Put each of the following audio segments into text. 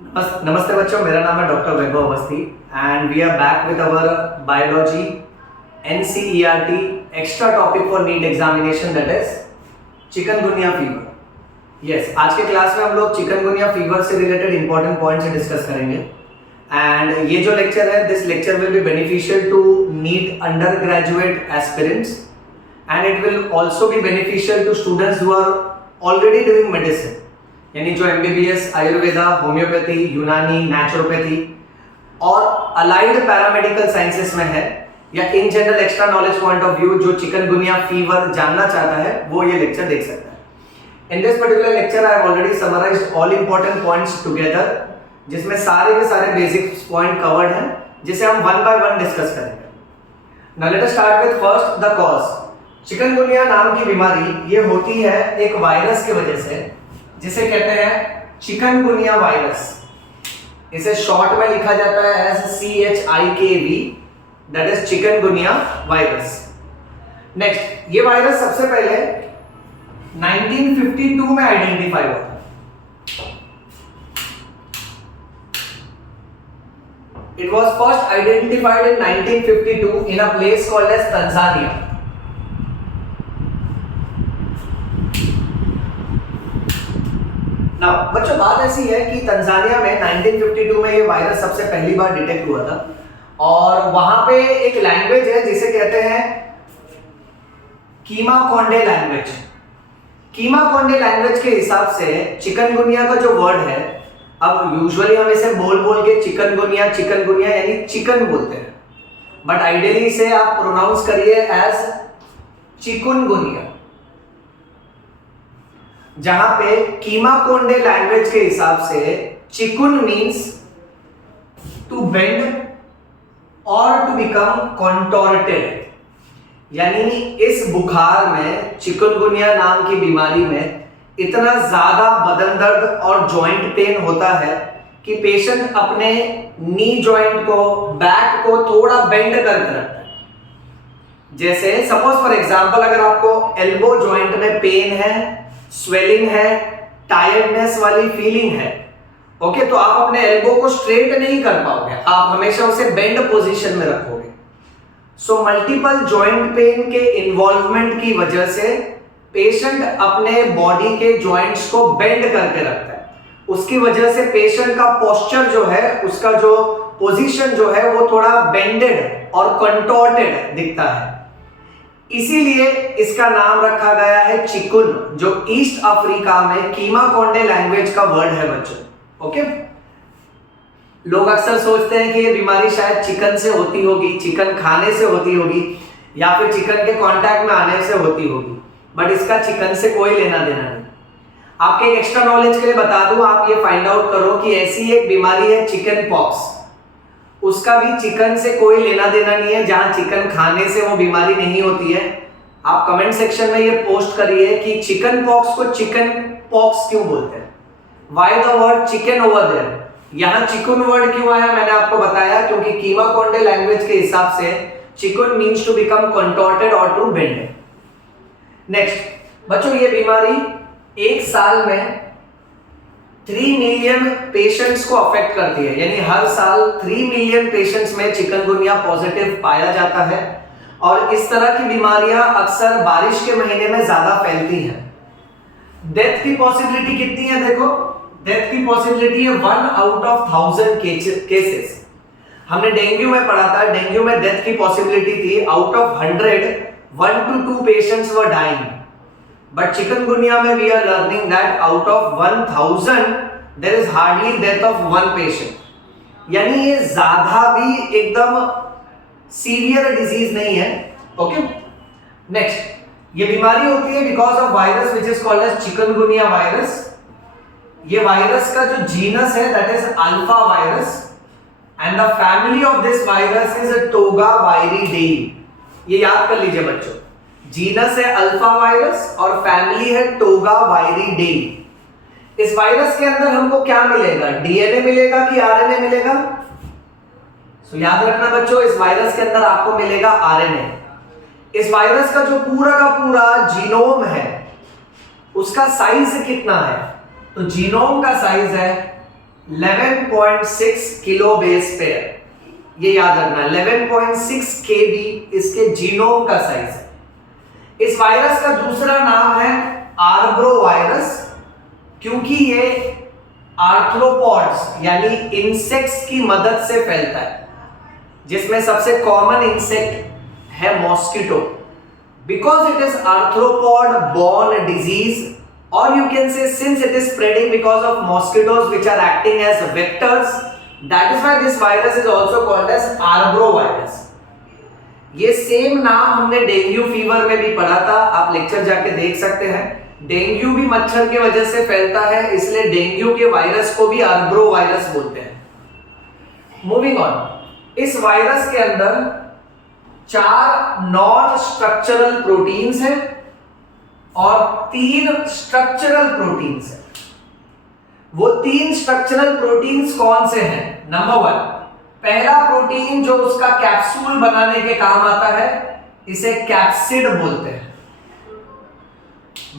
नमस्ते बच्चों, मेरा नाम है doctor Vaibhav Awasthi and we are back with our biology NCERT extra topic for NEET examination that is chikungunya fever. Yes, आज के क्लास में हम लोग चिकनगुनिया फीवर से रिलेटेड इंपॉर्टेंट पॉइंट्स डिस्कस करेंगे एंड ये जो लेक्चर है, this lecture will be beneficial to NEET undergraduate aspirants and it will also be beneficial to students who are already doing medicine, यानी जो MBBS, Ayurveda, homeopathy, यूनानी, naturopathy और allied paramedical sciences में है, या in general extra knowledge point of view जो chikungunya fever जानना चाहता है वो ये लेक्चर देख सकता है। In this particular lecture I have already summarised all important points together, जिसमें सारे के सारे बेसिक पॉइंट कवर्ड हैं, जिसे हम वन बाय वन डिस्कस करेंगे। Now let us start with first the cause. Chikungunya नाम की बीमारी ये होती है एक वायरस की वजह से, जिसे कहते हैं चिकनगुनिया वायरस। इसे शॉर्ट में लिखा जाता है as CHIKV, that is chikungunya virus. Next, ये वायरस सबसे पहले 1952 में आइडेंटिफाई हुआ था। It was first identified in 1952 in a place called as Tanzania. बच्चों, बात ऐसी है कि तंजानिया में 1952 में ये वायरस सबसे पहली बार डिटेक्ट हुआ था और वहां पे एक लैंग्वेज है जिसे कहते हैं कीमा-कोंडे लैंग्वेज। कीमा-कोंडे लैंग्वेज के हिसाब से चिकनगुनिया का जो वर्ड है, अब यूजुअली हम इसे बोल बोल के चिकनगुनिया चिकनगुनिया यानी चिकन बोलते हैं, बट आइडियली इसे आप प्रोनाउंस करिए एज चिकुनगुनिया। जहां पे कीमा-कोंडे लैंग्वेज के हिसाब से चिकुन मीन्स टू बेंड और टू बिकम कॉन्टोर्टेड, यानी इस बुखार में, चिकनगुनिया नाम की बीमारी में इतना ज्यादा बदन दर्द और जॉइंट पेन होता है कि पेशेंट अपने नी जॉइंट को, बैक को थोड़ा बेंड करके रखता है। जैसे सपोज फॉर एग्जांपल, अगर आपको एल्बो जॉइंट में पेन है, स्वेलिंग है, टायर्डनेस वाली फीलिंग है, ओके, तो आप अपने एल्बो को स्ट्रेट नहीं कर पाओगे, आप हमेशा उसे बेंड पोजीशन में रखोगे। सो मल्टीपल जॉइंट पेन के इन्वॉल्वमेंट की वजह से पेशेंट अपने बॉडी के जॉइंट्स को बेंड करके रखता है। उसकी वजह से पेशेंट का पोस्चर जो है, उसका जो पोजीशन जो है वो थोड़ा बेंडेड और कंटोर्टेड दिखता है। इसीलिए इसका नाम रखा गया है चिकुन, जो ईस्ट अफ्रीका में कीमा-कोंडे लैंग्वेज का वर्ड है बच्चों। ओके, लोग अक्सर सोचते हैं कि ये बीमारी शायद चिकन से होती होगी, चिकन खाने से होती होगी, या फिर चिकन के कांटेक्ट में आने से होती होगी, बट इसका चिकन से कोई लेना देना नहीं। आपके एक्स्ट्रा नॉलेज के लिए बता दूं, आप ये फाइंड आउट करो कि ऐसी एक बीमारी है चिकन पॉक्स, उसका भी चिकन से कोई लेना देना नहीं है। जहां चिकन खाने से वो बीमारी नहीं होती है, आप कमेंट सेक्शन में ये पोस्ट करिए कि चिकन पॉक्स को चिकन पॉक्स क्यों बोलते हैं, why the word chicken over there. यहां चिकुन वर्ड क्यों आया, मैंने आपको बताया, क्योंकि कीमा-कोंडे लैंग्वेज के हिसाब से चिकुन मीन्स टू बिकम कंटोर्टेड और टू बेंड। नेक्स्ट बच्चों, ये बीमारी एक साल में 3 मिलियन पेशेंट्स को अफेक्ट करती है, यानी हर साल 3 मिलियन पेशेंट्स में चिकनगुनिया पॉजिटिव पाया जाता है और इस तरह की बीमारियां अक्सर बारिश के महीने में ज्यादा फैलती हैं। डेथ की पॉसिबिलिटी कितनी है, देखो, डेथ की पॉसिबिलिटी है 1 आउट ऑफ 1000 केसेस। हमने डेंगू में पढ़ा था, डेंगू में डेथ की पॉसिबिलिटी थी out of 100 1 to 2 patients were dying, but chikungunya में we are learning that out of 1000 there is hardly death of 1 patient, यानी ये ज्यादा भी एकदम सीवियर डिजीज नहीं है। ओके, नेक्स्ट, ये बीमारी होती है because of virus which is called as chikungunya virus. ये वायरस का जो जीनस है that is alpha virus and the family of this virus is togaviridae. ये याद कर लीजिए बच्चों, जीनस है अल्फा वायरस और फैमिली है टोगावायरिडेई। इस वायरस के अंदर हमको क्या मिलेगा, डीएनए मिलेगा कि आरएनए मिलेगा? सो याद रखना बच्चों, इस वायरस के अंदर आपको मिलेगा आरएनए। इस वायरस का जो पूरा का पूरा जीनोम है उसका साइज कितना है? तो जीनोम का साइज है 11.6 किलो बेस पेयर, ये याद रखना 11.6 केबी इसके जीनोम का साइज है। इस वायरस का दूसरा नाम है आर्ब्रो वायरस, क्योंकि ये आर्थ्रोपॉड्स यानी इंसेक्ट्स की मदद से फैलता है, जिसमें सबसे कॉमन इंसेक्ट है mosquito. Because it is arthropod borne disease, or you can say since it is spreading because of mosquitoes which are acting as vectors, that is why this virus is also called as arbovirus. ये same नाम हमने dengue fever में भी पढ़ा था, आप lecture जाके देख सकते हैं। डेंगू भी मच्छर के वजह से फैलता है, इसलिए डेंगू के वायरस को भी आर्ब्रो वायरस बोलते हैं। मूविंग ऑन, इस वायरस के अंदर 4 नॉन स्ट्रक्चरल प्रोटीन्स हैं और 3 स्ट्रक्चरल प्रोटीन्स हैं। वो 3 स्ट्रक्चरल प्रोटीन्स कौन से हैं? नंबर 1, पहला प्रोटीन जो उसका कैप्सूल बनाने के काम आता है, इसे कैप्सिड बोलते हैं।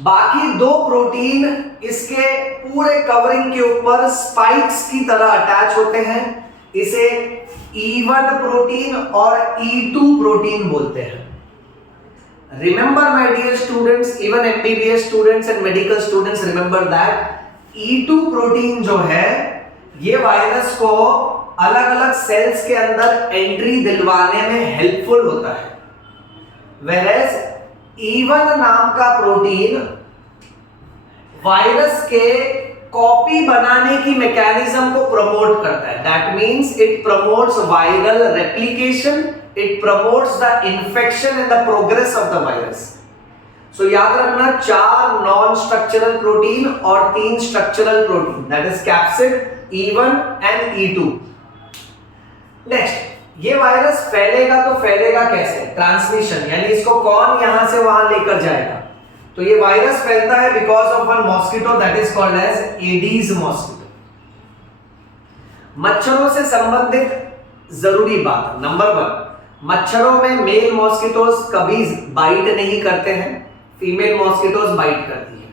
बाकी 2 प्रोटीन इसके पूरे कवरिंग के ऊपर स्पाइक्स की तरह अटैच होते हैं, इसे E1 प्रोटीन और E2 प्रोटीन बोलते हैं। Remember my dear students, even MBBS students and medical students remember that E2 protein जो है ये वायरस को अलग अलग सेल्स के अंदर एंट्री दिलवाने में हेल्पफुल होता है, whereas E1 नाम का प्रोटीन वायरस के कॉपी बनाने की मैकेनिज्म को प्रमोट करता है। That means it promotes viral replication, it promotes the infection and the progress of the virus. So याद रखना 4 नॉन स्ट्रक्चरल प्रोटीन और 3 structural protein, that is capsid, E1 and E2. Next, ये virus फैलेगा तो फैलेगा कैसे? ट्रांसमिशन, यानी इसको कौन यहां से वहां लेकर जाएगा? तो ये वायरस फैलता है because of one mosquito that is called as Aedes mosquito. मच्छरों से संबंधित जरूरी बात, नंबर 1, मच्छरों में मेल मॉस्किटोज कभी बाइट नहीं करते हैं, फीमेल मॉस्किटोज बाइट करती है।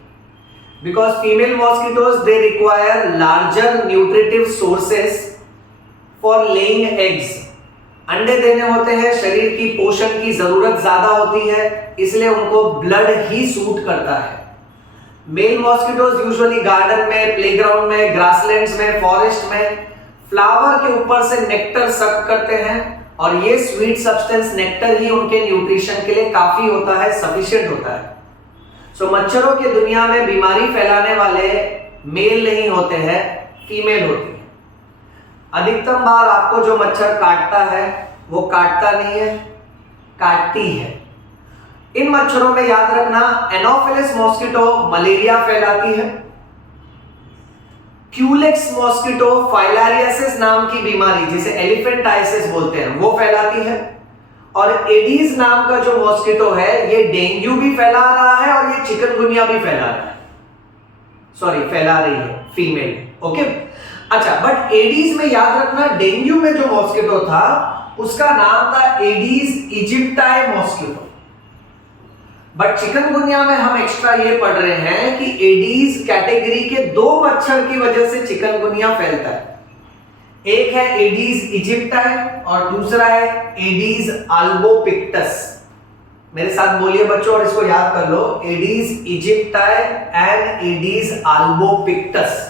Because female mosquitoes they require larger nutritive sources for laying eggs. अंडे देने होते हैं, शरीर की पोषण की जरूरत ज्यादा होती है, इसलिए उनको ब्लड ही सूट करता है। मेल मॉस्किटोज यूजुअली गार्डन में, प्लेग्राउंड में, ग्रासलैंड्स में, फॉरेस्ट में फ्लावर के ऊपर से नेक्टर सक करते हैं, और ये स्वीट सब्सटेंस नेक्टर ही उनके न्यूट्रिशन के लिए काफी होता है, सफिशिएंट होता है। सो मच्छरों के दुनिया में बीमारी फैलाने वाले मेल नहीं होते हैं, फीमेल होती है। अधिकतम बार आपको जो मच्छर काटता है वो काटता नहीं है, काटती है। इन मच्छरों में याद रखना एनोफिलिस मॉस्किटो मलेरिया फैलाती है, क्यूलेक्स मॉस्किटो फाइलारियासिस नाम की बीमारी जिसे एलिफेंटाइसिस बोलते हैं वो फैलाती है, और एडीज नाम का जो मॉस्किटो है ये डेंगू भी फैला रहा है और ये चिकनगुनिया भी फैला रहा है, फैला रही है फीमेल। ओके, अच्छा, बट एडीज में याद रखना डेंगू में जो मॉस्किटो था उसका नाम था Aedes aegypti mosquito, but chikungunya में हम एक्स्ट्रा ये पढ़ रहे हैं कि एडीज कैटेगरी के 2 मच्छर की वजह से चिकनगुनिया फैलता है। एक है एडीज इजिप्टाई और दूसरा है एडीज अल्बोपिक्टस। मेरे साथ बोलिए बच्चों और इसको याद कर लो, एडीज इजिप्टाई एंड एडीज अल्बोपिक्टस।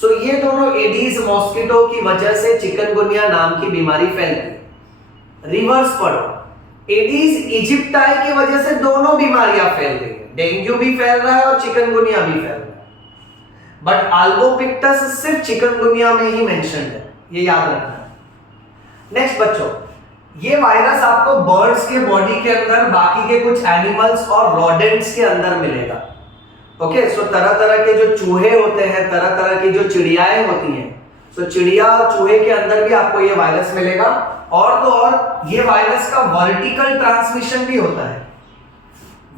सो ये दोनों एडीज मॉस्किटो की वजह से चिकनगुनिया नाम की बीमारी फैलती है। रिवर्स पढ़ो, एडीज इजिप्टाई की वजह से दोनों बीमारियां फैल रही है, डेंगू भी फैल रहा है और चिकनगुनिया भी फैल रहा है, बट अल्बोपिक्टस सिर्फ चिकनगुनिया में ही मेंशन्ड है, ये याद रखना। नेक्स्ट बच्चों, ये वायरस आपको बर्ड्स के बॉडी के अंदर, बाकी के कुछ एनिमल्स और रोडेंट्स के अंदर मिलेगा। ओके, सो तरह तरह के जो चूहे होते हैं, तरह तरह की जो चिड़ियाएं होती हैं, सो चिड़िया और चूहे के अंदर भी आपको ये वायरस मिलेगा। और तो और ये वायरस का वर्टिकल ट्रांसमिशन भी होता है।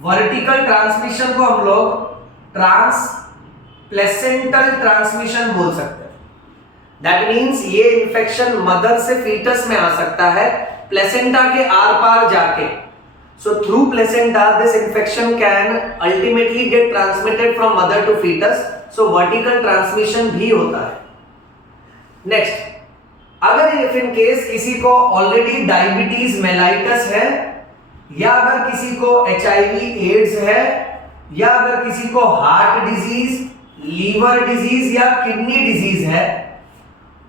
वर्टिकल ट्रांसमिशन को हम लोग प्लेसेंटल ट्रांसमिशन बोल सकते हैं। दैट मींस ये इन्फेक्शन मदर से फीटस में आ सकता है, प्लेसेंटा के आर पार जाके। So through placenta this infection can ultimately get transmitted from mother to foetus. So vertical transmission भी होता है। नेक्स्ट, अगर इफ इन केस किसी को ऑलरेडी डायबिटीज मेलाइटस है, या अगर किसी को HIV एड्स है, या अगर किसी को हार्ट डिजीज, लीवर डिजीज या किडनी डिजीज है,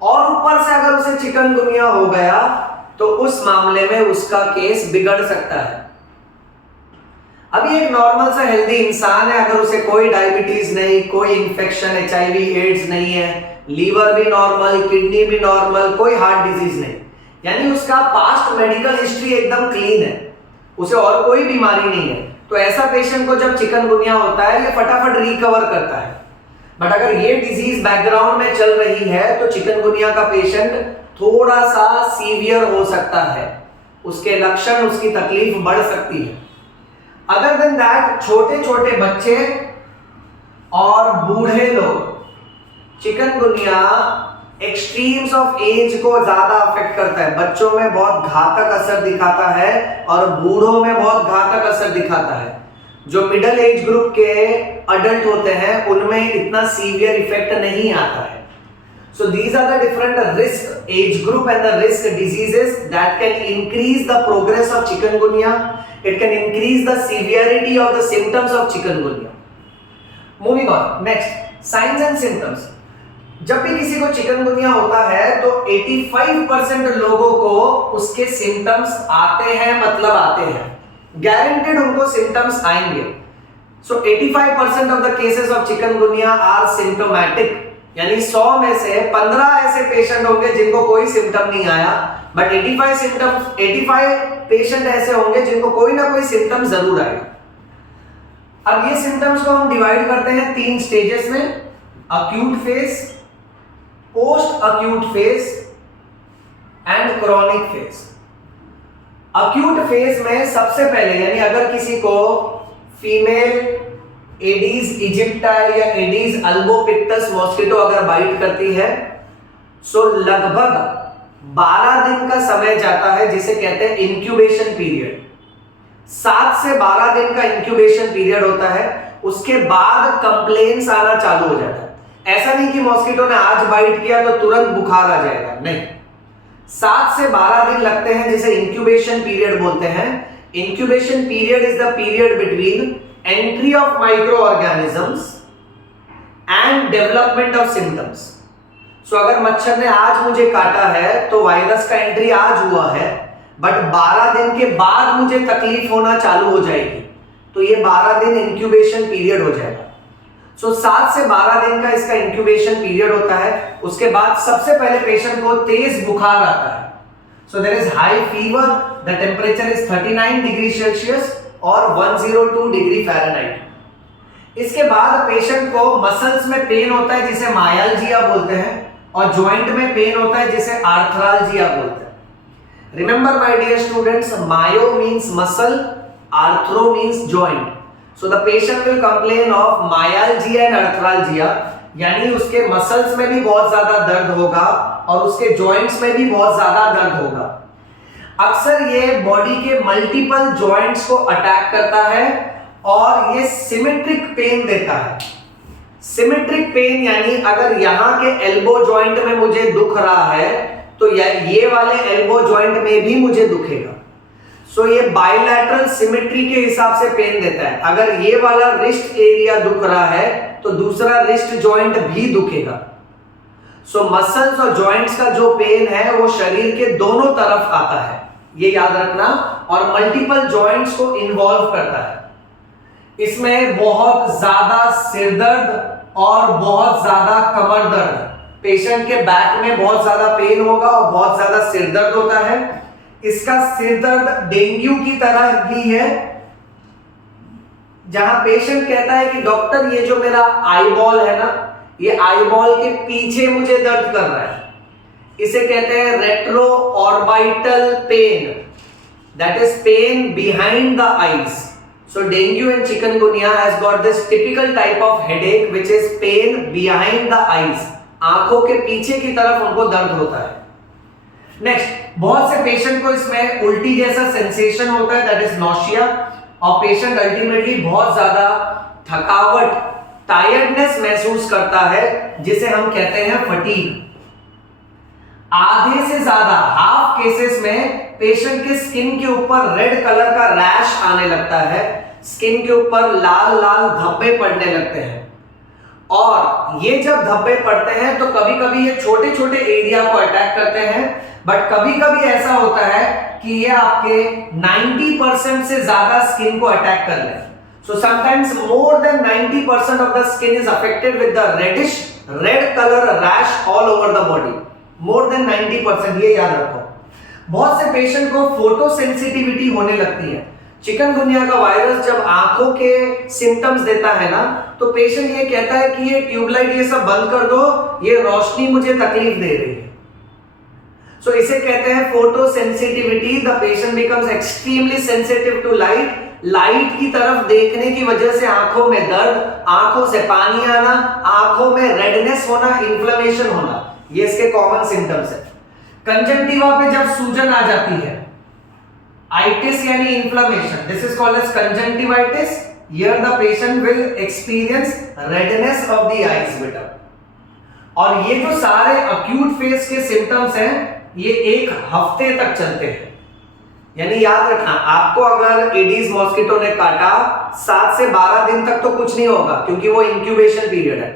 और ऊपर से अगर उसे चिकनगुनिया हो गया, तो उस मामले में उसका केस बिगड़ सकता है। अभी एक नॉर्मल सा हेल्दी इंसान है, अगर उसे कोई डायबिटीज नहीं, कोई इंफेक्शन, HIV एड्स नहीं है, लीवर भी नॉर्मल, किडनी भी नॉर्मल, कोई हार्ट डिजीज नहीं, यानी उसका पास्ट मेडिकल हिस्ट्री एकदम क्लीन है, उसे और कोई बीमारी नहीं है, तो ऐसा पेशेंट को जब चिकनगुनिया होता है ये फटाफट रिकवर करता है। बट अगर ये डिजीज बैकग्राउंड में चल रही है तो चिकनगुनिया का पेशेंट थोड़ा सा सीवियर हो सकता है, उसके लक्षण, उसकी तकलीफ बढ़ सकती है। अदर देन दैट, छोटे छोटे बच्चे और बूढ़े लोग, चिकनगुनिया एक्सट्रीम्स ऑफ एज को ज्यादा अफेक्ट करता है। बच्चों में बहुत घातक असर दिखाता है और बूढ़ों में बहुत घातक असर दिखाता है। जो मिडिल एज ग्रुप के अडल्ट होते हैं उनमें इतना सीवियर इफेक्ट नहीं आता है। So these are the different risk age group and the risk diseases that can increase the progress of chikungunya. It can increase the severity of the symptoms of chikungunya. Moving on, next, signs and symptoms. जब भी किसी को chikungunya होता है तो 85% लोगों को उसके सिम्टम्स आते हैं, मतलब आते हैं, गारंटेड उनको सिम्टम्स आएंगे। So 85% of the cases of chikungunya are symptomatic. यानी 100 में से 15 ऐसे पेशेंट होंगे जिनको कोई सिम्टम नहीं आया, बट 85 पेशेंट ऐसे होंगे जिनको कोई ना कोई सिम्टम जरूर आएगा। अब ये सिम्टम्स को हम डिवाइड करते हैं 3 स्टेजेस में, acute phase, post acute phase and chronic phase. Acute phase में सबसे पहले, यानी अगर किसी को फीमेल एडीज इजिप्टाई या एडीज अल्बोपिक्टस मॉस्किटो अगर बाइट करती है, सो लगभग 12 दिन का समय जाता है, जिसे कहते हैं इंक्यूबेशन पीरियड। 7 से 12 दिन का इंक्यूबेशन पीरियड होता है, उसके बाद कंप्लेंट्स आना चालू हो जाता है। ऐसा नहीं कि मॉस्किटो ने आज बाइट किया तो तुरंत बुखार आ जाएगा, नहीं, 7 से 12 दिन लगते हैं, जिसे इंक्यूबेशन पीरियड बोलते हैं। Incubation period is the period between entry of microorganisms and development of symptoms. So अगर मच्छर ने आज मुझे काटा है तो वायरस का एंट्री आज हुआ है, बट 12 दिन के बाद मुझे तकलीफ होना चालू हो जाएगी, तो ये 12 दिन इंक्यूबेशन पीरियड हो जाएगा। सो 7 से 12 दिन का इसका इंक्यूबेशन पीरियड होता है। उसके बाद सबसे पहले पेशेंट को तेज बुखार आता है। So there is high fever, the temperature is 39 degree Celsius और 102 डिग्री फ़ारेनहाइट। इसके बाद पेशेंट को मसल्स में पेन होता है, जिसे मायालजिया बोलते हैं, और जॉइंट में पेन होता है, जिसे आर्थरालजिया बोलते हैं। Remember my dear students, myo means muscle, arthro means joint. So the patient will complain of myalgia and arthralgia, यानी उसके मसल्स में भी बहुत ज्यादा दर्द होगा और उसके जॉइंट्स में भी बहुत ज्यादा दर्द होगा। अक्सर ये बॉडी के मल्टीपल जॉइंट्स को अटैक करता है और ये सिमेट्रिक पेन देता है। सिमेट्रिक पेन यानी अगर यहाँ के एल्बो जॉइंट में मुझे दुख रहा है तो ये वाले एल्बो जॉइंट में भी मुझे दुखेगा। सो ये बायलैटरल सिमेट्री के हिसाब से पेन देता है। अगर ये वाला रिस्ट एरिया दुख रहा है तो दूसरा रिस्ट जॉइंट भी दुखेगा। सो मसल्स और जॉइंट्स का जो पेन है वो शरीर के दोनों तरफ आता है, ये याद रखना, और मल्टीपल जॉइंट्स को इन्वॉल्व करता है। इसमें बहुत ज्यादा सिरदर्द और बहुत ज्यादा कमर दर्द, पेशेंट के बैक में बहुत ज्यादा पेन होगा और बहुत ज्यादा सिरदर्द होता है। इसका सिरदर्द डेंगू की तरह ही है, जहां पेशेंट कहता है कि डॉक्टर ये जो मेरा आईबॉल है ना, ये आईबॉल के पीछे मुझे दर्द कर रहा है। इसे कहते हैं retro orbital pain, that is pain behind the eyes. So dengue and chikungunya has got this typical type of headache which is pain behind the eyes, आंखों के पीछे की तरफ उनको दर्द होता है। नेक्स्ट, बहुत से पेशेंट को इसमें उल्टी जैसा सेंसेशन होता है, दैट इज नॉशिया, और पेशेंट अल्टीमेटली बहुत ज्यादा थकावट, टायर्डनेस महसूस करता है, जिसे हम कहते हैं फटीग। आधे से ज्यादा हाफ केसेस में पेशेंट के स्किन के ऊपर रेड कलर का रैश आने लगता है, स्किन के ऊपर लाल लाल धब्बे पड़ने लगते हैं। और ये जब धब्बे पड़ते हैं तो कभी कभी ये छोटे छोटे एरिया को अटैक करते हैं, बट कभी कभी ऐसा होता है कि ये आपके 90% से ज्यादा स्किन को अटैक कर ले। So sometimes more than 90% of the skin is affected with the reddish red color rash all over the body. More than 90%, ये याद रखो। बहुत से पेशेंट को फोटो सेंसिटिविटी होने लगती है। चिकनगुनिया का वायरस जब आंखों के सिम्टम्स देता है ना, तो पेशेंट ये कहता है कि ये ट्यूबलाइट ये सब बंद कर दो, ये रोशनी मुझे तकलीफ दे रही है। सो इसे कहते हैं photo sensitivity. The patient becomes extremely sensitive to light. Light की तरफ देखने की वजह से आंखों में दर्द, आंखों से पानी आना, आंखों में रेडनेस होना, इन्फ्लेमेशन होना, ये इसके कॉमन सिम्टम्स है। कंजंक्टिवा पे जब सूजन आ जाती है, आइटिस यानी inflammation, this is called as conjunctivitis. Here the patient will experience redness of the eyes बेटा। और ये जो सारे अक्यूट फेज के सिम्टम्स हैं, ये एक हफ्ते तक चलते हैं। यानी याद रखना, आपको अगर एडीज मॉस्किटो ने काटा 7 से 12 दिन तक तो कुछ नहीं होगा, क्योंकि वो इंक्यूबेशन पीरियड है।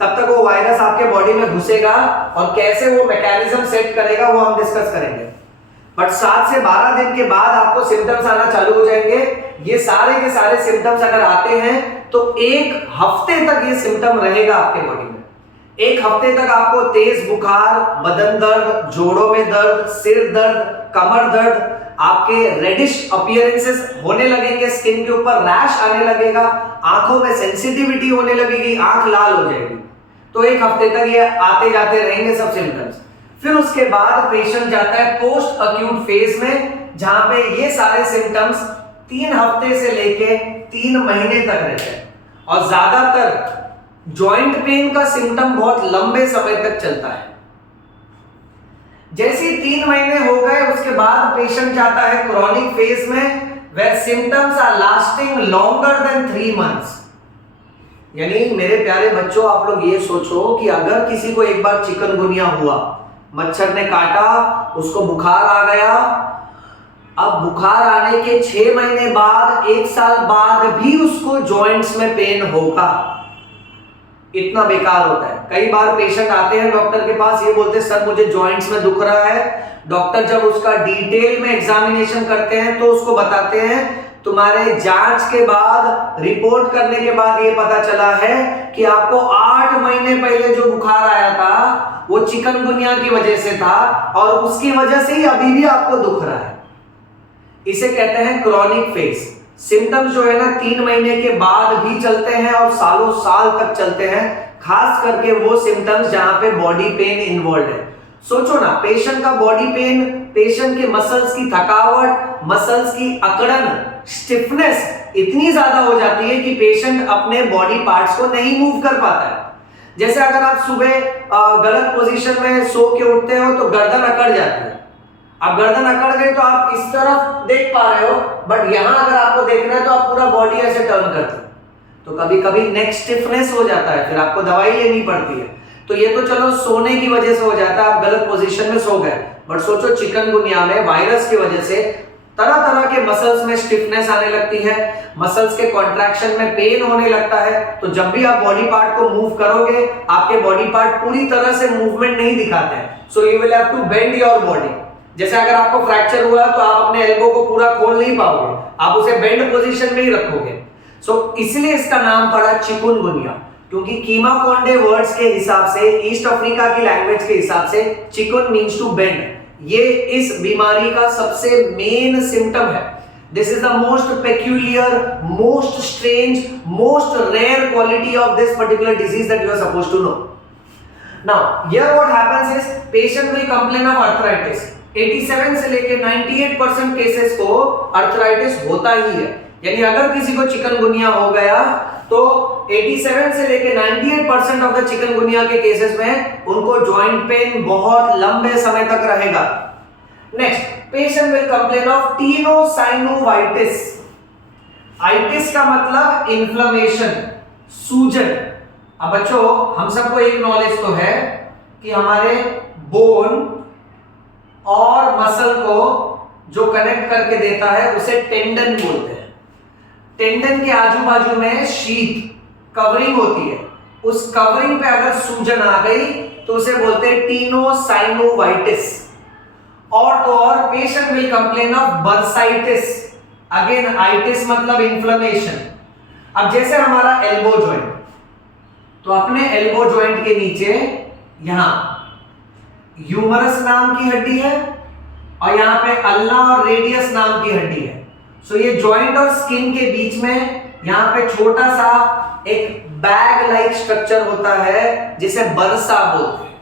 तब तक वो वायरस आपके बॉडी में घुसेगा और कैसे वो मैकेनिज्म सेट करेगा वो हम डिस्कस करेंगे। बट 7 से 12 दिन के बाद आपको सिम्टम्स आना चालू हो जाएंगे। ये सारे के सारे सिम्टम्स अगर आते हैं तो एक हफ्ते तक ये सिम्टम रहेगा आपके बॉडी में। एक हफ्ते तक आपको तेज बुखार, बदन दर्द, जोड़ों में दर्द, सिर दर्द, कमर दर्द, आपके रेडिश अपीयरेंसेस होने लगेंगे, स्किन के ऊपर रैश आने लगेगा, आंखों में सेंसिटिविटी होने लगेगी, आंख लाल हो जाएगी। तो एक हफ्ते तक ये आते जाते रहेंगे सब सिम्टम्स। फिर उसके बाद पेशेंट जाता है पोस्ट अक्यूट फेज में, जहां पे ये सारे सिम्टम्स 3 हफ्ते से लेके 3 महीने तक रहते हैं। और ज्यादातर जॉइंट पेन का सिम्टम बहुत लंबे समय तक चलता है। जैसे 3 महीने हो गए उसके बाद पेशेंट जाता है क्रॉनिक फेज में, where symptoms are lasting longer than 3 months। यानी मेरे प्यारे बच्चों, आप लोग ये सोचो कि अगर किसी को एक बार चिकनगुनिया हुआ, मच्छर ने काटा, उसको बुखार आ गया, अब बुखार आने के 6 महीने बाद, 1 साल बाद भी उसको जॉइंट्स में पेन होगा, इतना बेकार होता है। कई बार पेशेंट आते हैं डॉक्टर के पास, ये बोलते हैं सर मुझे जॉइंट्स में दुख रहा है। डॉक्टर जब उसका डिटेल में एग्जामिनेशन करते हैं तो उसको बताते हैं तुम्हारे जांच के बाद, रिपोर्ट करने के बाद ये पता चला है कि आपको 8 महीने पहले जो बुखार आया था वो चिकनगुनिया की वजह से था और उसकी वजह से ही अभी भी आपको दुख रहा है। इसे कहते हैं क्रॉनिक फेज। सिम्टम्स जो है ना 3 महीने के बाद भी चलते हैं और सालों साल तक चलते हैं, खास करके वो सिम्टम्स जहां पे बॉडी पेन इन्वॉल्व है। सोचो ना, पेशेंट का बॉडी पेन, पेशेंट के मसल्स की थकावट, मसल्स की अकड़न, स्टिफनेस इतनी ज्यादा हो जाती है कि पेशेंट अपने बॉडी पार्ट्स को नहीं मूव कर पाता है। जैसे अगर आप सुबह गलत पोजीशन में सो के उठते हो तो गर्दन अकड़ जाती है। अब गर्दन अकड़ गई तो आप इस तरफ देख पा रहे हो, बट यहां अगर आपको देखना है तो आप पूरा बॉडी ऐसे टर्न करते हो, तो कभी कभी नेक स्टिफनेस हो जाता है, फिर आपको दवाई लेनी पड़ती है। तो ये तो चलो सोने की वजह से हो जाता है, आप गलत पोजीशन में सो गए, बट सोचो चिकनगुनिया में वायरस की वजह से तरह तरह के मसल्स में स्टिफनेस आने लगती है, मसल्स के कॉन्ट्रैक्शन में पेन होने लगता है। तो जब भी आप बॉडी पार्ट को मूव करोगे, आपके बॉडी पार्ट पूरी तरह से मूवमेंट नहीं दिखाते हैं। So you will have to bend your body. जैसे अगर आपको फ्रैक्चर हुआ तो आप अपने एल्बो को पूरा खोल नहीं पाओगे, आप उसे बेंड पोजीशन में ही रखोगे। सो इसलिए इसका नाम पड़ा चिकुनगुनिया, क्योंकि कीमा कोंडे वर्ड्स के हिसाब से, ईस्ट अफ्रीका की लैंग्वेज के हिसाब से चिकुन मीन्स टू बेंड। ये इस बीमारी का सबसे मेन सिम्टम है। This is the most peculiar, most strange, most rare quality of this particular disease that you are supposed to know. Now here what happens is patient will complain of arthritis. 87 से लेके 98% cases को arthritis होता ही है। यानी अगर किसी को chikungunya हो गया तो 87 से लेके 98% ऑफ द चिकनगुनिया के केसेस में उनको जॉइंट पेन बहुत लंबे समय तक रहेगा। Next, patient will complain of tenosynovitis. Itis का मतलब इन्फ्लेमेशन, सूजन। अब बच्चों, हम सबको एक नॉलेज तो है कि हमारे बोन और मसल को जो कनेक्ट करके देता है उसे टेंडन बोलते हैं। टेंडन के आजू बाजू में शीथ कवरिंग होती है, उस कवरिंग पे अगर सूजन आ गई तो उसे बोलते हैं टीनोसाइनोवाइटिस। और तो और patient will complain of bursitis, again itis मतलब इंफ्लेमेशन। अब जैसे हमारा एल्बो जॉइंट, तो अपने एल्बो जॉइंट के नीचे यहां ह्यूमरस नाम की हड्डी है और यहां पे अल्ना और रेडियस नाम की हड्डी है। सो ये जॉइंट और स्किन के बीच में यहां पे छोटा सा एक बैग लाइक स्ट्रक्चर होता है जिसे बरसा बोलते हैं।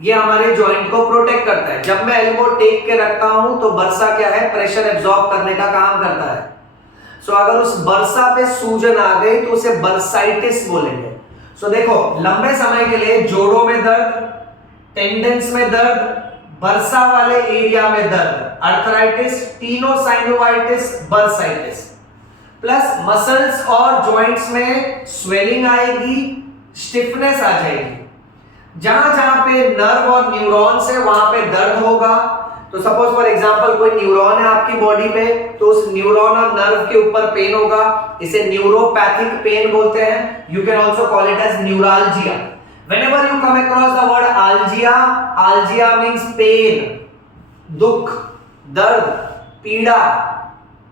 ये हमारे जॉइंट को प्रोटेक्ट करता है। जब मैं एल्बो टेक के रखता हूं तो बरसा क्या है, प्रेशर एब्जॉर्ब करने का काम करता है। सो अगर उस बरसा पे सूजन आ गई तो उसे बर्साइटिस बोलेंगे। सो देखो, लंबे समय के लिए जोड़ों में दर्द, टेंडेंस में दर्द, बरसा वाले एरिया में दर्द, arthritis, tenosynovitis, bursitis, plus muscles और जॉइंट्स में स्वेलिंग आएगी, स्टिफनेस आ जाएगी। जहां जहां पे नर्व और न्यूरॉन्स है वहां पे दर्द होगा। तो सपोज फॉर एग्जांपल कोई न्यूरॉन है आपकी बॉडी पे, तो उस न्यूरॉन और नर्व के ऊपर पेन होगा, इसे न्यूरोपैथिक पेन बोलते हैं। You can also call it as neuralgia. Whenever you come across the word algia, algia means pain, दुख, दर्द, पीड़ा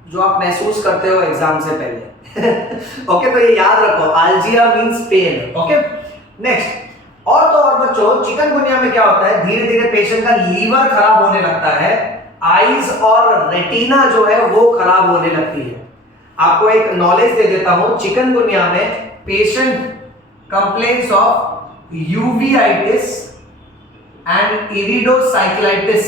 जो आप महसूस करते हो एग्जाम से पहले। ओके, तो ये याद रखो, algia means pain। Okay, next. और तो और बच्चों, चिकनगुनिया में क्या होता है, धीरे धीरे पेशेंट का लीवर खराब होने लगता है, आईज और रेटिना जो है वो खराब होने लगती है। आपको एक नॉलेज दे देता हूं, चिकनगुनिया में patient complains of uveitis and iridocyclitis.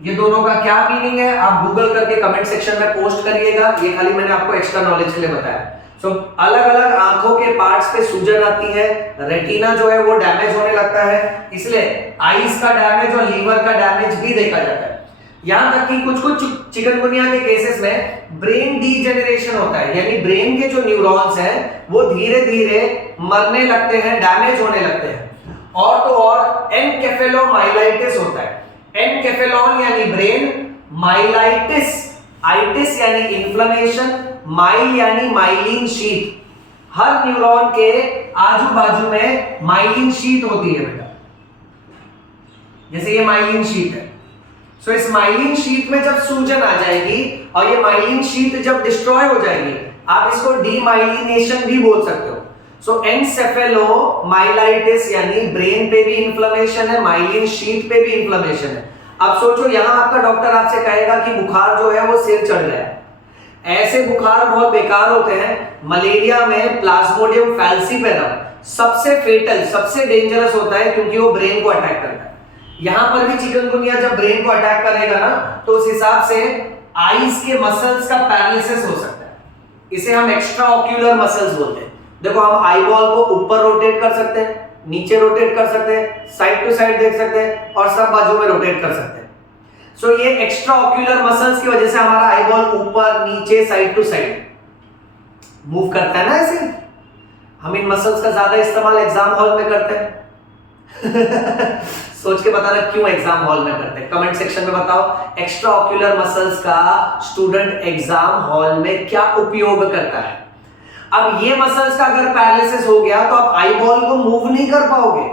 ये दोनों का क्या मीनिंग है आप गूगल करके कमेंट सेक्शन में पोस्ट करिएगा। ये खाली मैंने आपको एक्स्ट्रा नॉलेज के लिए बताया। सो अलग अलग आंखों के पार्ट्स पे सूजन आती है, रेटिना जो है वो डैमेज होने लगता है, इसलिए आईज का डैमेज और लीवर का डैमेज भी देखा जाता है। यहां तक कि कुछ कुछ चिकनगुनिया के केसेस में ब्रेन डीजेनरेशन होता है, यानी ब्रेन के जो न्यूरॉन्स हैं वो धीरे धीरे मरने लगते हैं, डैमेज होने लगते हैं। और तो और एनकेफेलोमाइलाइटिस होता है। एनकेफेलॉन यानी ब्रेन, माइलाइटिस, आइटिस यानी इन्फ्लेमेशन, माइल यानी माइलिन शीथ। हर न्यूरॉन के आजू बाजू में माइलिन शीथ होती है बेटा, जैसे ये माइलिन शीथ है। सो इस माइलिन शीथ में जब सूजन आ जाएगी और ये माइलिन शीथ जब डिस्ट्रॉय हो जाएगी, आप इसको डीमाइलिनेशन भी बोल सकते हो। सो एनसेफेलोमाइलाइटिस यानी ब्रेन पे भी इन्फ्लेमेशन है, माइलिन शीथ पे भी इन्फ्लेमेशन है। अब सोचो, यहां आपका डॉक्टर आपसे कहेगा कि बुखार जो है वो सिर चढ़ गया। ऐसे बुखार बहुत बेकार होते हैं। मलेरिया में प्लाज्मोडियम फैल्सीपेरम सबसे फेटल, सबसे डेंजरस होता है क्योंकि वो ब्रेन को अटैक करता है। यहां पर भी चिकनगुनिया जब ब्रेन को अटैक करेगा ना, तो उस हिसाब से आईज के मसल्स का पैरालिसिस हो सकता है। इसे हम एक्स्ट्रा ऑक्यूलर मसल्स बोलते हैं। देखो, हम आई बॉल को ऊपर रोटेट कर सकते हैं, नीचे रोटेट कर सकते हैं, साइड टू साइड देख सकते हैं और सब बाजू में रोटेट कर सकते हैं। सो ये एक्स्ट्रा ऑक्यूलर मसल्स की वजह से हमारा आई बॉल ऊपर नीचे साइड टू साइड मूव करता है ना। ऐसे हम इन मसल्स का ज्यादा इस्तेमाल एग्जाम हॉल में करते हैं। सोच के बताना क्यों एग्जाम हॉल में करते हैं, कमेंट सेक्शन में बताओ। एक्स्ट्रा ऑक्यूलर मसल्स का स्टूडेंट एग्जाम हॉल में क्या उपयोग करता है। अब ये मसल्स का अगर पैरालिसिस हो गया तो आप आई बॉल को मूव नहीं कर पाओगे।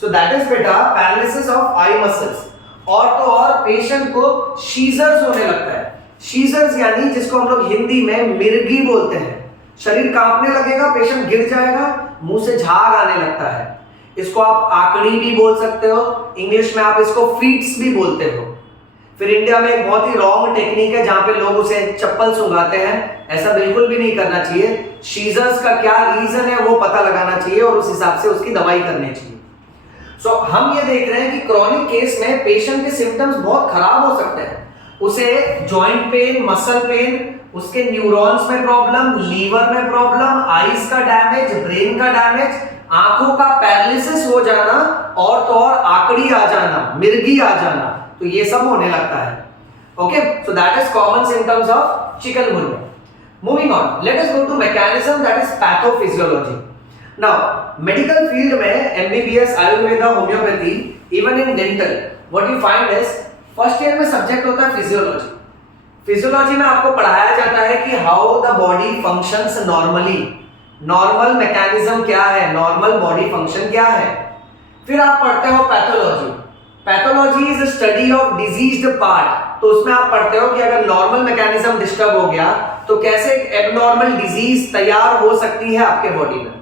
सो दैट इज बेटा पैरालिसिस ऑफ आई मसल्स। और तो और पेशेंट को शीजर्स होने लगता है। शीजर्स यानी जिसको हम लोग हिंदी में मिर्गी बोलते हैं। शरीर कांपने लगेगा, पेशेंट गिर जाएगा, मुंह से झाग आने लगता है। इसको आप आकड़ी भी बोल सकते हो, इंग्लिश में आप इसको फीट्स भी बोलते हो। फिर इंडिया में एक बहुत ही रॉन्ग टेक्निक है जहां पे लोग उसे चप्पल सुंघाते हैं। ऐसा बिल्कुल भी नहीं करना चाहिए। शीजर्स का क्या रीजन है वो पता लगाना चाहिए और उस हिसाब से उसकी दवाई करनी चाहिए। सो हम ये देख रहे हैं कि क्रॉनिक केस में पेशेंट के सिम्टम्स बहुत खराब हो सकते हैं। उसे जॉइंट पेन, मसल पेन, उसके न्यूरॉन्स में प्रॉब्लम, लीवर में प्रॉब्लम, आईज का डैमेज, ब्रेन का डैमेज, आंखों का पैरालिसिस हो जाना और तो और आकड़ी आ जाना, मिर्गी आ जाना, तो ये सब होने लगता है। Okay, so that is common symptoms of chikungunya. Moving on, let us go to mechanism that is pathophysiology. Now medical field में MBBS, Ayurveda, homeopathy, even in dental, what you find is first year में subject होता है physiology. Physiology में आपको पढ़ाया जाता है कि how the body functions normally, normal mechanism क्या है, नॉर्मल बॉडी फंक्शन क्या है। फिर आप पढ़ते हो pathology. Pathology is study of diseased part, तो उसमें आप पढ़ते हो कि अगर नॉर्मल मैकेनिज्म डिस्टर्ब हो गया तो कैसे एक एबनॉर्मल डिजीज तैयार हो सकती है आपके बॉडी में।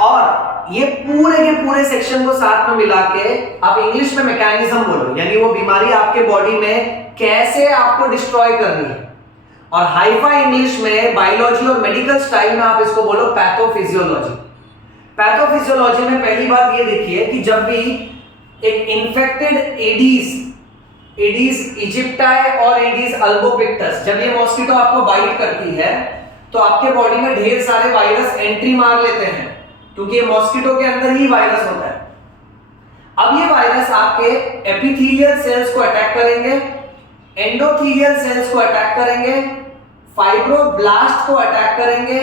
और ये पूरे के पूरे सेक्शन को साथ में मिला के आप इंग्लिश में मैकेनिज्म बोलो, यानी वो बीमारी आपके बॉडी में कैसे आपको डिस्ट्रॉय करनी है। और हाईफाई इंग्लिश में बायोलॉजी और मेडिकल स्टाइल में आप इसको बोलो पैथोफिजियोलॉजी। पैथोफिजियोलॉजी में पहली बात ये देखिए कि जब भी एक इन्फेक्टेड एडीज इजिप्टाई और एडीज अल्बोपिक्टस, जब ये मॉस्किटो आपको बाइट करती है तो आपके बॉडी में ढेर सारे वायरस एंट्री मार लेते हैं, क्योंकि ये मॉस्किटो के अंदर ही वायरस होता है। अब ये वायरस आपके एपिथेलियल सेल्स को अटैक करेंगे, एंडोथेलियल सेल्स को अटैक करेंगे, फाइब्रोब्लास्ट को अटैक करेंगे,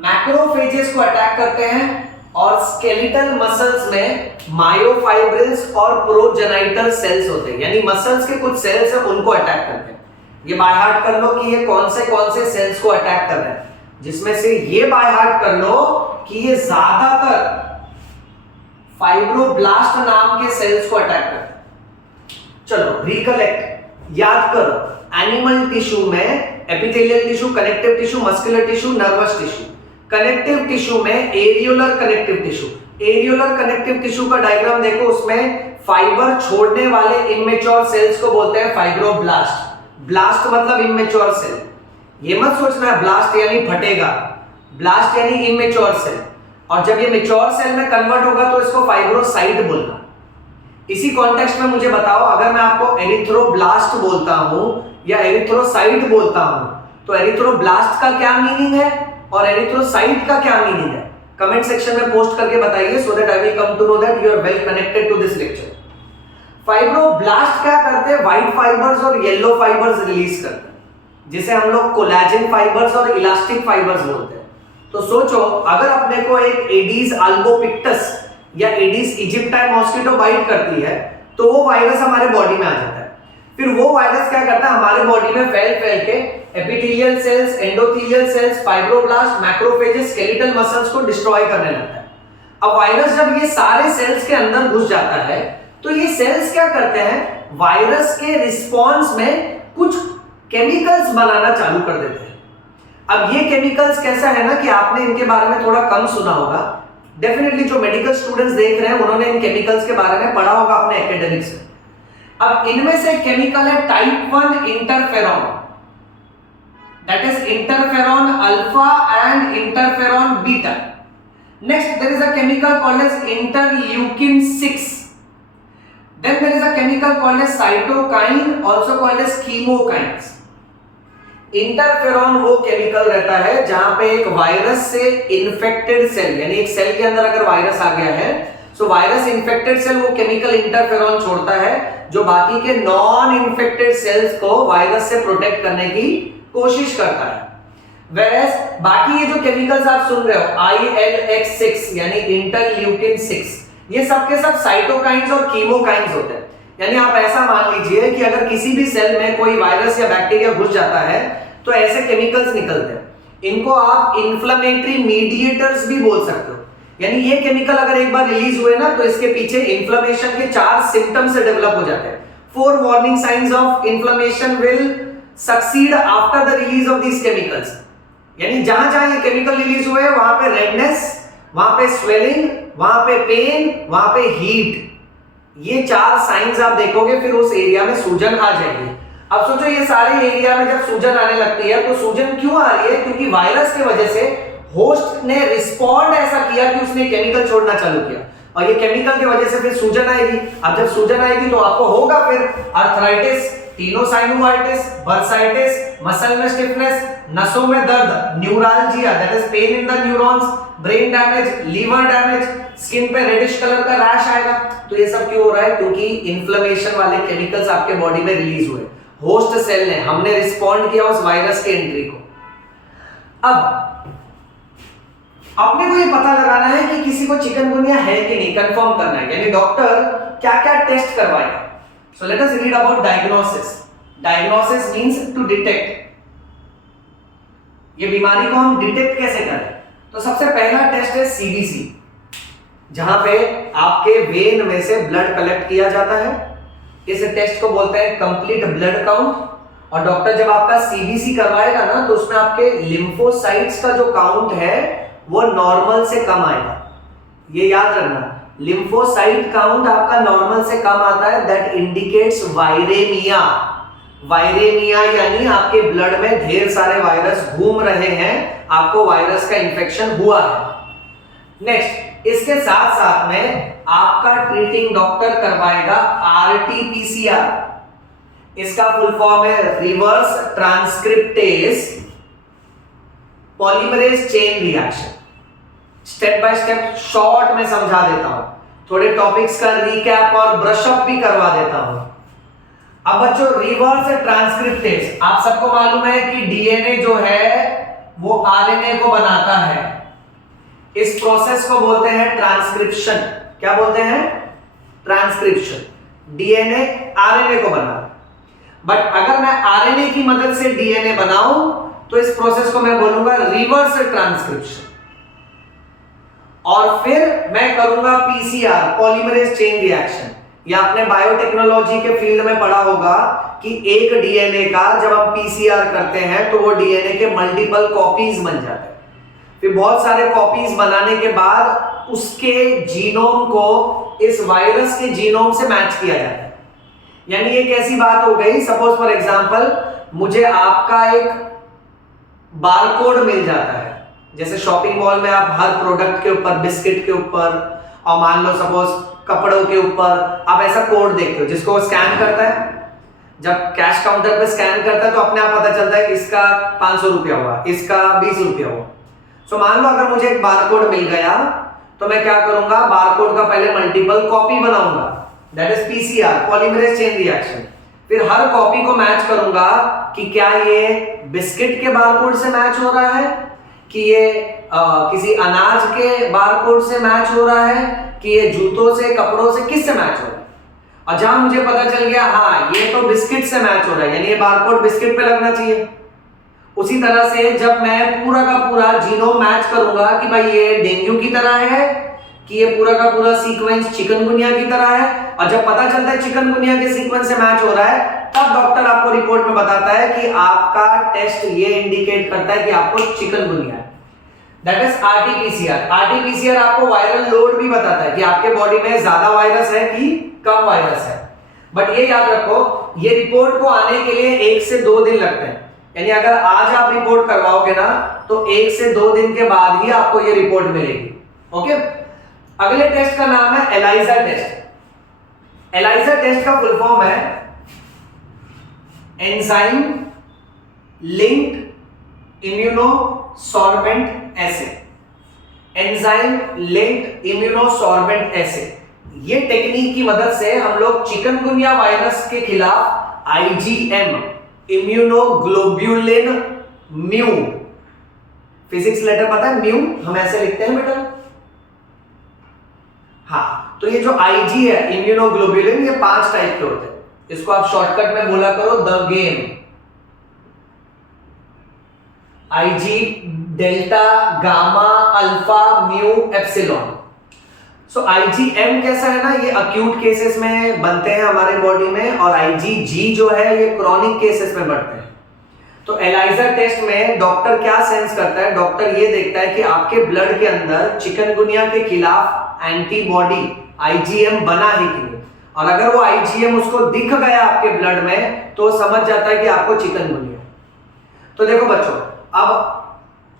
मैक्रोफेजेस को अटैक करते हैं और स्केलेटल मसल्स में मायोफाइब्रिल्स और प्रोजेनाइटर सेल्स होते हैं, यानी मसल्स के कुछ सेल्स हैं उनको अटैक करते हैं। ये बाय हार्ट कर लो कि ये कौन से सेल्स को अटैक कर रहे हैं, जिसमें से ये बाय हार्ट कर लो कि ये ज्यादातर फाइब्रोब्लास्ट नाम के सेल्स को अटैक करते हैं। चलो रिकलेक्ट, याद करो, एनिमल टिश्यू में epithelial tissue, connective tissue, muscular tissue, nervous tissue. Connective tissue में areolar connective tissue, areolar connective tissue का डायग्राम देखो, उसमें फाइबर छोड़ने वाले इमेच्योर सेल्स को बोलते हैं फाइब्रोब्लास्ट। ब्लास्ट मतलब इमेच्योर सेल, ये मत सोचना है ब्लास्ट यानी फटेगा, ब्लास्ट यानी इमेच्योर सेल। और जब ये मैच्योर सेल में कन्वर्ट होगा तो इसको फाइब्रोसाइट बोलना। इसी कॉन्टेक्स्ट में मुझे बताओ, अगर मैं आपको एरिथ्रोब्लास्ट बोलता हूं या एरिथ्रोसाइट बोलता हूं तो एरिथ्रोब्लास्ट का क्या मीनिंग है और एरिथ्रोसाइट का क्या मीनिंग है? कमेंट सेक्शन में पोस्ट करके बताइए, so that I will come to know that you are well connected to this lecture. Fibroblast क्या करते हैं? व्हाइट फाइबर्स और येलो फाइबर्स रिलीज करते हैं, जिसे हम लोग कोलेजन फाइबर्स और इलास्टिक फाइबर्स बोलते हैं। तो सोचो, अगर अपने को एक एडीज अल्बोपिक्टस या एडीज इजिप्टाई मॉस्किटो बाइट करती है तो वो वायरस हमारे बॉडी में आ जाता है। फिर वो वायरस क्या करता है? हमारे बॉडी में फैल के epithelial cells, endothelial cells, fibroblast, macrophages, skeletal muscles को डिस्ट्रॉय करने लगता है। अब वायरस जब ये सारे सेल्स के अंदर घुस जाता है तो ये सेल्स क्या करते हैं? वायरस के रिस्पॉन्स में कुछ केमिकल्स बनाना चालू कर देते हैं। अब ये केमिकल्स कैसा है ना कि आपने इनके बारे में थोड़ा कम सुना होगा, डेफिनेटली जो मेडिकल स्टूडेंट्स देख रहे हैं उन्होंने इन केमिकल्स के बारे में पढ़ा होगा अपने एकेडमिक्स में। अब इनमें से केमिकल है type 1 interferon, that is interferon alpha and interferon beta. Next there is a chemical called as interleukin 6, then there is a chemical called as cytokine, also called as chemokines। Interferon वो chemical रहता है जहां पे एक virus से infected cell, यानी एक cell के अंदर अगर वायरस आ गया है, सो वायरस इन्फेक्टेड सेल वो केमिकल इंटरफेरॉन छोड़ता है जो बाकी के नॉन इन्फेक्टेड सेल्स को वायरस से प्रोटेक्ट करने की कोशिश करता है। Whereas बाकी ये जो केमिकल्स आप सुन रहे हो IL-6 यानी इंटरल्यूकिन 6, ये सब के सब साइटोकाइंस और कीमोकाइंस होते हैं। यानी आप ऐसा मान लीजिए कि अगर किसी भी सेल में कोई वायरस या बैक्टीरिया घुस जाता है तो ऐसे केमिकल्स निकलते हैं। इनको आप इन्फ्लेमेटरी मीडिएटर्स भी बोल सकते हो। यानी ये केमिकल अगर एक बार रिलीज हुए ना तो इसके पीछे इन्फ्लेमेशन के 4 सिम्टम्स डेवलप हो जाते हैं। 4 warning signs of inflammation will succeed after the release of these chemicals. यानी जहां जहां ये केमिकल रिलीज हुए वहां पे रेडनेस, वहां पे स्वेलिंग, वहां पे पेन, वहां पे हीट, ये 4 साइंस आप देखोगे, फिर उस एरिया में सूजन आ जाएगी। अब सोचो ये सारे एरिया में जब सूजन आने लगती है तो सूजन क्यों आ रही है? क्योंकि वायरस की वजह से होस्ट ने रिस्पॉन्ड ऐसा किया कि उसने केमिकल छोड़ना चालू किया और ये केमिकल की वजह से फिर सूजन आएगी। अब जब सूजन आएगी तो आपको होगा फिर अर्थराइटिस, टीनोसाइनोवाइटिस, बर्साइटिस, मसल में स्टिफनेस, नसों में दर्द, neuralgia that is pain in the neurons, brain damage, liver damage, skin पे रेडिश कलर का रैश आएगा। तो ये सब क्यों हो रहा है? क्योंकि इन्फ्लेमेशन वाले केमिकल्स आपके बॉडी में रिलीज हुए, होस्ट सेल ने, हमने रिस्पॉन्ड किया उस वायरस के एंट्री को। अब अपने को ये पता लगाना है कि किसी को चिकनगुनिया है कि नहीं, कंफर्म करना है। यानी डॉक्टर क्या क्या टेस्ट करवाएगा। So let us read about diagnosis. Diagnosis means to detect. ये बीमारी को हम डिटेक्ट कैसे करें? तो सबसे पहला टेस्ट है सीबीसी, जहां पे आपके वेन में से ब्लड कलेक्ट किया जाता है। इस टेस्ट को बोलते हैं कंप्लीट ब्लड काउंट। और डॉक्टर जब आपका सीबीसी करवाएगा ना, तो उसमें आपके लिम्फोसाइट्स का जो काउंट है वो नॉर्मल से कम आएगा। ये याद रखना, लिम्फोसाइट काउंट आपका नॉर्मल से कम आता है, दैट इंडिकेट्स वायरेमिया। वायरेमिया यानी आपके ब्लड में ढेर सारे वायरस घूम रहे हैं, आपको वायरस का इंफेक्शन हुआ है। नेक्स्ट, इसके साथ साथ में आपका ट्रीटिंग डॉक्टर करवाएगा आरटीपीसीआर। इसका फुल फॉर्म है reverse transcriptase polymerase chain reaction. Step by step short में समझा देता हूं, थोड़े टॉपिक्स का रिकैप और ब्रशअप भी करवा देता हूं। अब बच्चों, रिवर्स ट्रांसक्रिप्टेज, आप सबको मालूम है कि डीएनए जो है वो आरएनए को बनाता है। इस प्रोसेस को बोलते हैं ट्रांसक्रिप्शन। क्या बोलते हैं? ट्रांसक्रिप्शन। डीएनए आरएनए को बनाता है। बट अगर मैं आरएनए की मदद से डीएनए बनाऊं तो इस प्रोसेस को मैं बोलूंगा रिवर्स ट्रांसक्रिप्शन। और फिर मैं करूंगा पीसीआर, पॉलीमरेज चेन रिएक्शन। या आपने बायोटेक्नोलॉजी के फील्ड में पढ़ा होगा कि एक डीएनए का जब हम पीसीआर करते हैं तो वो डीएनए के मल्टीपल कॉपीज बन जाते हैं। फिर बहुत सारे कॉपीज बनाने के बाद उसके जीनोम को इस वायरस के जीनोम से मैच किया जाता है। यानी एक ऐसी बात हो गई, सपोज फॉर एग्जांपल मुझे आपका एक बारकोड मिल जाता है। जैसे शॉपिंग मॉल में आप हर प्रोडक्ट के ऊपर, बिस्किट के ऊपर और मान लो सपोज कपड़ों के ऊपर आप ऐसा कोड देखते हो जिसको स्कैन करता है। जब कैश काउंटर पे स्कैन करता है तो अपने आप पता चलता है कि इसका 500 रुपया हुआ, इसका 20 रुपया हुआ। सो मान लो अगर मुझे एक बारकोड मिल गया तो मैं क्या करूंगा, बारकोड का पहले मल्टीपल कॉपी बनाऊंगा, that is PCR, polymerase chain reaction. फिर हर कॉपी को मैच करूंगा कि क्या ये बिस्किट के बारकोड से मैच हो रहा है, कि ये किसी अनाज के बारकोड से मैच हो रहा है, कि ये जूतों से, कपड़ों से, किस से मैच हो रहा है। और जहां मुझे पता चल गया हाँ ये तो बिस्किट से मैच हो रहा है, यानी ये बारकोड बिस्किट पे लगना चाहिए। उसी तरह से जब मैं पूरा का पूरा जीनोम मैच करूंगा कि भाई ये डेंगू की तरह है, कि ये पूरा का पूरा सीक्वेंस चिकनगुनिया की तरह है, और जब पता चलता है चिकनगुनिया के सीक्वेंस से मैच हो रहा है, तब डॉक्टर आपको रिपोर्ट में बताता है कि आपका टेस्ट ये इंडिकेट करता है कि आपको चिकनगुनिया है। That is RTPCR. आरटीपीसीआर आपको वायरल लोड भी बताता है कि आपके बॉडी में ज्यादा वायरस है कि कम वायरस है। बट ये याद रखो, ये रिपोर्ट को आने के लिए 1 से 2 दिन लगते हैं। यानी अगर आज आप रिपोर्ट करवाओगे ना तो 1 से 2 दिन के बाद ही आपको ये रिपोर्ट मिलेगी। ओके, अगले टेस्ट का नाम है एलाइजा टेस्ट। एलाइजा टेस्ट का फुल फॉर्म है एंजाइम लिंक्ड इम्यूनोसॉर्बेंट एसे। एंजाइम लिंक्ड इम्यूनोसॉर्बेंट एसे, ये टेक्निक की मदद से हम लोग चिकनगुनिया वायरस के खिलाफ IgM, immunoglobulin mu, physics letter पता है म्यू, हम ऐसे लिखते हैं बेटा। हाँ, तो ये जो आईजी है इम्यूनोग्लोब्युलिन, ये 5 टाइप के होते हैं। इसको आप शॉर्टकट में बोला करो the game. IG, delta, gamma, alpha, mu, epsilon. So IgM कैसा है ना, ये अक्यूट केसेस में बनते हैं हमारे बॉडी में, और आईजीजी जो है ये क्रॉनिक केसेस में बढ़ते हैं। तो एलाइजा टेस्ट में डॉक्टर क्या सेंस करता है, डॉक्टर ये देखता है कि आपके ब्लड के अंदर चिकनगुनिया के खिलाफ एंटीबॉडी आईजीएम बना है कि नहीं, और अगर वो आईजीएम उसको दिख गया आपके ब्लड में तो समझ जाता है कि आपको चिकनगुनिया। तो देखो बच्चों, अब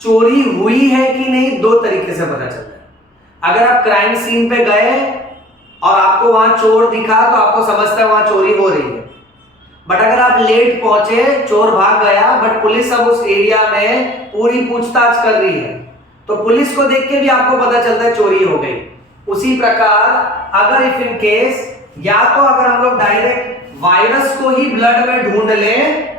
चोरी हुई है कि नहीं 2 तरीके से पता चलता है। अगर आप क्राइम सीन पे गए और आपको वहां चोर दिखा तो आपको समझता है वहां चोरी हो रही है। बट अगर आप लेट पहुंचे, चोर भाग गया, बट पुलिस अब उस एरिया में पूरी पूछताछ कर रही है, तो पुलिस को देख के भी आपको पता चलता है चोरी हो गई। उसी प्रकार अगर इफ इन केस, या तो अगर हम लोग डायरेक्ट वायरस को ही ब्लड में ढूंढ लें,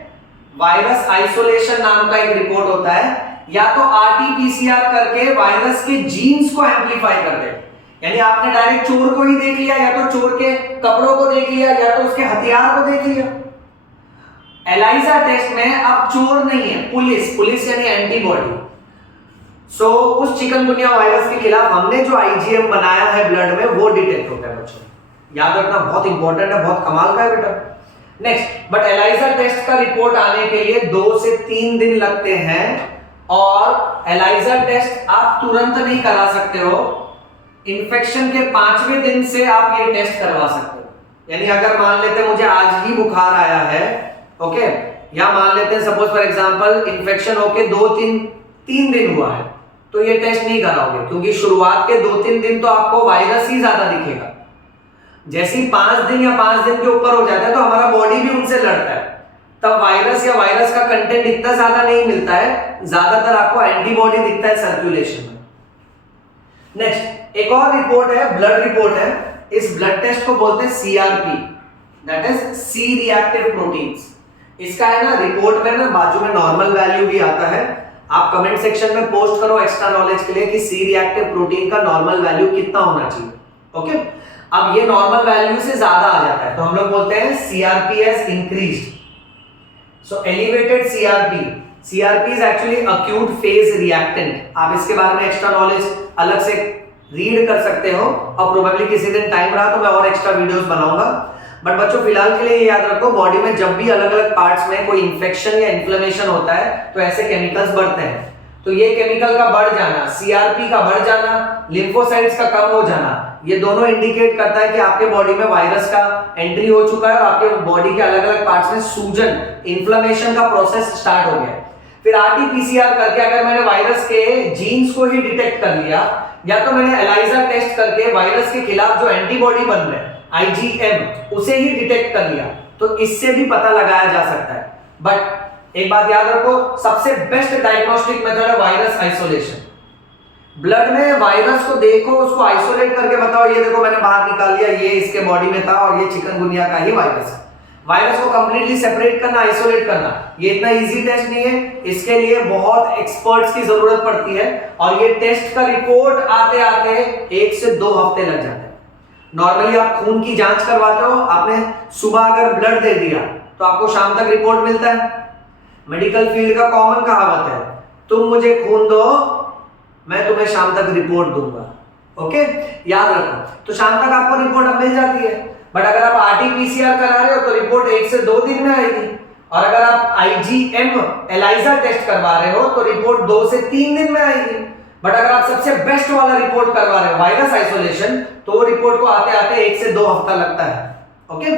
वायरस आइसोलेशन नाम का एक रिपोर्ट होता है, या तो आरटीपीसीआर करके वायरस के जीन्स को एम्पलीफाई कर दे। यानी आपने डायरेक्ट चोर को ही देख लिया, या तो चोर के कपड़ों को देख लिया, या तो उसके हथियार को देख लिया। एलाइजा टेस्ट में अब चोर नहीं है, पुलिस यानी एंटीबॉडी। सो उस चिकनगुनिया वायरस के खिलाफ हमने जो आईजीएम बनाया है ब्लड में वो डिटेक्ट होता है बच्चों। याद रखना, बहुत इंपॉर्टेंट है, बहुत कमाल का है बेटा। नेक्स्ट, बट एलाइजा टेस्ट का रिपोर्ट आने के लिए 2 से 3 दिन लगते हैं, और एलाइजा टेस्ट आप तुरंत नहीं करा सकते हो। इन्फेक्शन के 5वें दिन से आप ये टेस्ट करवा सकते हो। यानी अगर मान लेते हैं मुझे आज ही बुखार आया है, ओके, या मान लेते हैं सपोज फॉर एग्जांपल इन्फेक्शन होके 2-3 दिन हुआ है, तो ये टेस्ट नहीं कराओगे, क्योंकि शुरुआत के 2-3 दिन तो आपको वायरस ही ज्यादा दिखेगा। जैसे ही 5 दिन या 5 दिन के ऊपर हो जाता है तो हमारा बॉडी भी उनसे लड़ता है, तब वायरस या वायरस का कंटेंट इतना ज्यादा नहीं मिलता है, ज्यादातर आपको एंटीबॉडी दिखता है सर्कुलेशन में। नेक्स्ट, एक और रिपोर्ट है, ब्लड रिपोर्ट है। इस ब्लड टेस्ट को बोलते हैं CRP, that is C reactive proteins. इसका है ना रिपोर्ट में ना बाजू में नॉर्मल वैल्यू भी आता है। आप कमेंट सेक्शन में पोस्ट करो एक्स्ट्रा नॉलेज के लिए कि सी रिएक्टिव प्रोटीन का नॉर्मल वैल्यू कितना होना चाहिए। ओके, अब ये नॉर्मल वैल्यू से ज्यादा आ जाता है तो हम लोग बोलते हैं CRP has increased. So elevated CRP is actually acute phase reactant. आप इसके बारे में एक्स्ट्रा नॉलेज अलग से रीड कर सकते हो, और प्रोबेबली किसी दिन टाइम रहा तो मैं और एक्स्ट्रा वीडियोस बनाऊंगा। बट बच्चों फिलहाल के लिए ये याद रखो, बॉडी में जब भी अलग अलग पार्ट्स में कोई इंफेक्शन या इन्फ्लेमेशन होता है तो ऐसे केमिकल्स बढ़ते हैं। तो ये केमिकल का बढ़ जाना, सीआरपी का बढ़ जाना, लिम्फोसाइट्स का कम हो जाना, ये दोनों इंडिकेट करता है कि आपके बॉडी में वायरस का एंट्री हो चुका है और आपके बॉडी के अलग अलग पार्ट्स में सूजन, इन्फ्लेमेशन का प्रोसेस स्टार्ट हो गया। फिर आरटी-पीसीआर करके अगर मैंने वायरस के जीन्स को ही डिटेक्ट कर लिया, या तो मैंने एलाइजा टेस्ट करके वायरस के खिलाफ जो एंटीबॉडी बन रहे हैं आईजीएम उसे ही डिटेक्ट कर लिया, तो इससे भी पता लगाया जा सकता है। बट एक बात याद रखो, सबसे बेस्ट डायग्नोस्टिक मेथड है वायरस आइसोलेशन। ब्लड में वायरस को देखो, उसको आइसोलेट करके बताओ ये देखो मैंने बाहर निकाल लिया, ये इसके बॉडी में था और ये चिकनगुनिया का ही वायरस है। वायरस को कंप्लीटली सेपरेट करना, आइसोलेट करना, ये इतना इजी टेस्ट नहीं है। इसके लिए बहुत एक्सपर्ट्स की जरूरत पड़ती है, और ये टेस्ट का रिपोर्ट आते आते 1 से 2 हफ्ते लग जाते हैं। नॉर्मली आप खून की जांच करवाते हो, आपने सुबह अगर ब्लड दे दिया तो आपको शाम तक रिपोर्ट मिलता है। मेडिकल फील्ड का कॉमन कहावत है, तुम मुझे खून दो मैं तुम्हें शाम तक रिपोर्ट दूंगा। ओके, याद रखो। तो शाम तक आपको रिपोर्ट अब मिल जाती है। बट अगर आप आरटी-पीसीआर करा रहे हो तो रिपोर्ट 1 से 2 दिन में आएगी, और अगर आप आईजीएम एलाइजा टेस्ट करवा रहे हो तो रिपोर्ट 2 से 3 दिन में आएगी। बट अगर आप सबसे बेस्ट वाला रिपोर्ट करवा रहे हो वायरस आइसोलेशन, तो रिपोर्ट को आते आते 1 से 2 हफ्ता लगता है। Okay,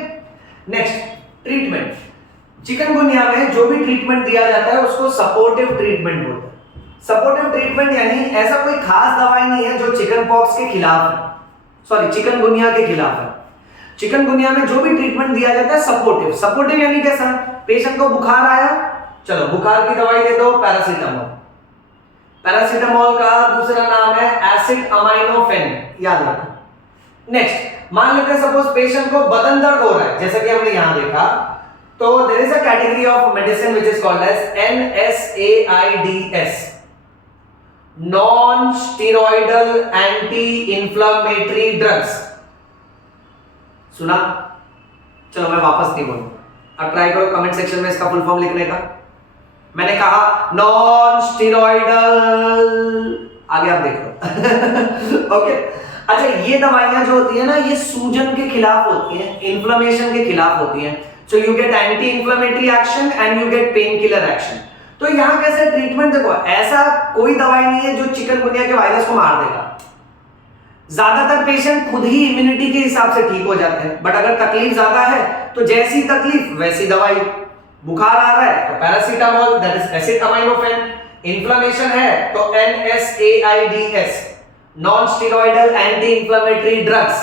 next, treatment. चिकनगुनिया में जो भी ट्रीटमेंट दिया जाता है उसको सपोर्टिव ट्रीटमेंट बोलते हैं। सपोर्टिव ट्रीटमेंट यानी ऐसा कोई खास दवाई नहीं है जो चिकन पॉक्स के खिलाफ है, सॉरी चिकनगुनिया के खिलाफ है। चिकनगुनिया में जो भी ट्रीटमेंट दिया जाता है सपोर्टिव। सपोर्टिव यानी कैसा, पेशेंट को बुखार आया, चलो बुखार की दवाई दे दो, पैरासीटामोल। पैरासीटामोल का दूसरा नाम है एसिटामाइनोफेन, याद रखो। नेक्स्ट, मान लेते हैं सपोज पेशेंट को बदन दर्द हो रहा है, जैसा कि हमने यहां देखा, तो there is a category of medicine which is called as NSAIDs, non steroidal anti inflammatory drugs. सुना? चलो मैं वापस नहीं बोलूंगा, अब ट्राई करो कमेंट सेक्शन में इसका फुल फॉर्म लिखने का। मैंने कहा नॉन स्टेरॉइडल, आगे आप देख लो। ओके, अच्छा ये दवाइयां जो होती है ना, ये सूजन के खिलाफ होती हैं, इन्फ्लेमेशन के खिलाफ होती हैं। So you get anti inflammatory action and you get pain killer action. तो यहां कैसे ट्रीटमेंट, देखो ऐसा कोई दवाई नहीं है जो चिकनगुनिया के वायरस को मार देगा। ज्यादातर पेशेंट खुद ही इम्यूनिटी के हिसाब से ठीक हो जाते हैं, बट अगर तकलीफ ज्यादा है तो जैसी तकलीफ वैसी दवाई। बुखार आ रहा है तो पैरासीटामोल, दैट इज एसिटामाइनोफेन। इन्फ्लेमेशन है तो NSAIDs, non steroidal anti inflammatory drugs,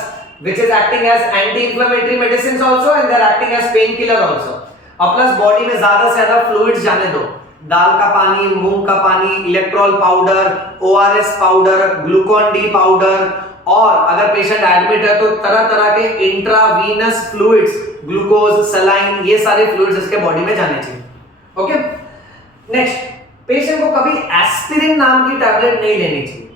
which is acting as anti-inflammatory medicines also and they are acting as painkiller also। और प्लस बॉडी में ज्यादा से ज्यादा फ्लूइड्स जाने दो, दाल का पानी, मूंग का पानी, Electral powder, ORS powder, Glucon D powder, और अगर पेशेंट एडमिट है तो तरह तरह के इंट्रावीनस फ्लूइड्स, ग्लूकोज, सलाइन, ये सारे फ्लूइड्स इसके बॉडी में जाने चाहिए। ओके, नेक्स्ट, पेशेंट को कभी एस्पिरिन नाम की टैबलेट नहीं लेनी चाहिए।